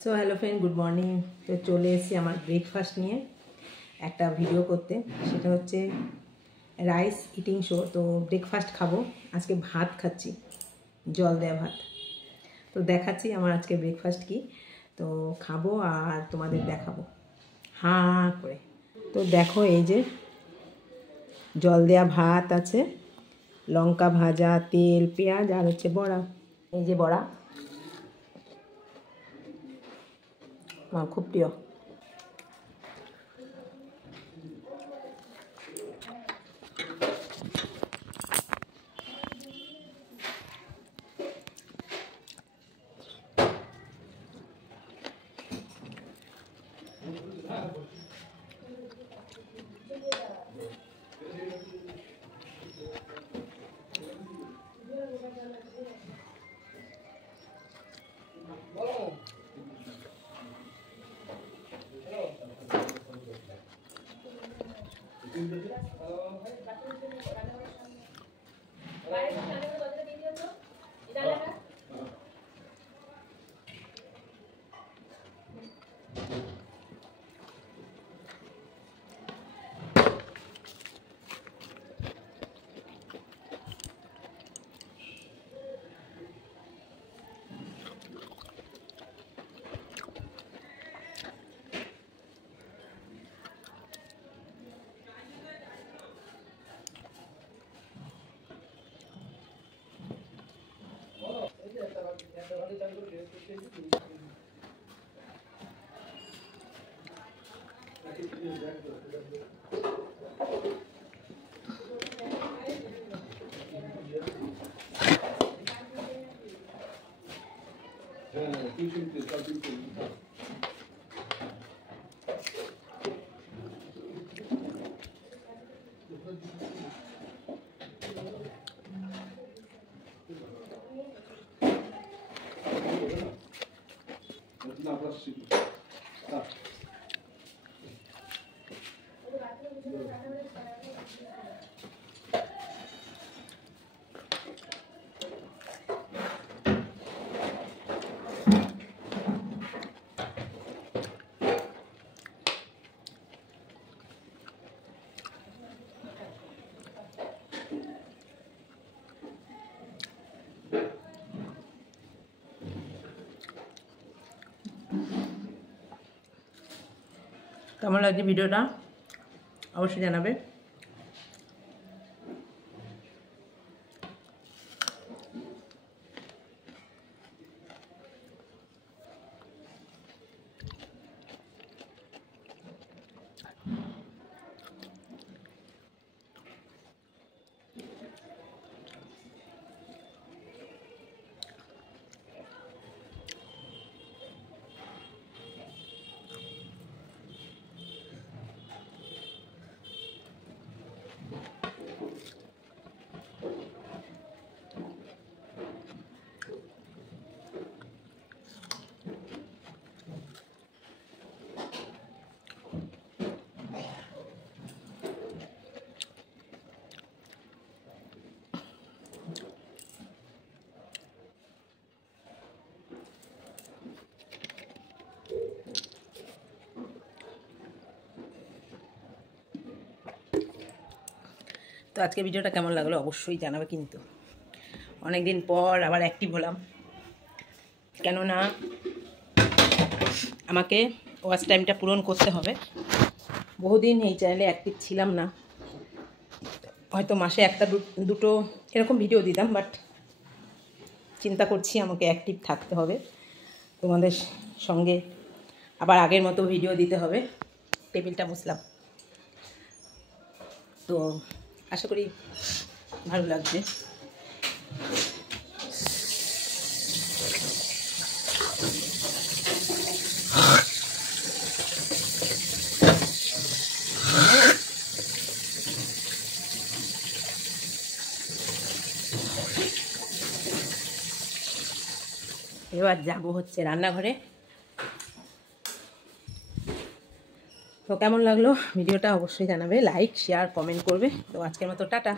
So hello friend, good morning. তো চলে এসেছি আমার ব্রেকফাস্ট নিয়ে একটা ভিডিও করতে। সেটা হচ্ছে রাইস ইটিং শো। তো ব্রেকফাস্ট খাবো, আজকে ভাত খাচ্ছি, জল দেওয়া ভাত। তো দেখাচ্ছি আমার আজকে ব্রেকফাস্ট কি। তো খাবো আর তোমাদের দেখাবো হাঁ করে। তো দেখো, এই যে জল দেওয়া ভাত আছে, লঙ্কা ভাজা, তেল, পেঁয়াজ আর হচ্ছে বড়া। এই যে বড়া, আমার খুব প্রিয়। কেমন লাগছে ভিডিওটা অবশ্যই জানাবে। তো আজকে ভিডিওটা কেমন লাগলো অবশ্যই জানাবে। কিন্তু অনেক দিন পর আবার অ্যাক্টিভ হলাম, কেননা আমাকে ওয়াচ টাইমটা পূরণ করতে হবে। বহুদিন এই চ্যানেলে অ্যাক্টিভ ছিলাম না, হয়তো মাসে একটা দুটো এরকম ভিডিও দিতাম, বাট চিন্তা করছি আমাকে অ্যাক্টিভ থাকতে হবে, তোমাদের সঙ্গে আবার আগের মতো ভিডিও দিতে হবে। টেবিলটা মুছলাম, তো আশা করি ভালো লাগবে। এবার যাবো হচ্ছে রান্নাঘরে। তো কেমন লাগলো ভিডিওটা অবশ্যই জানাবে, লাইক শেয়ার কমেন্ট করবে। তো আজকের মতো টাটা।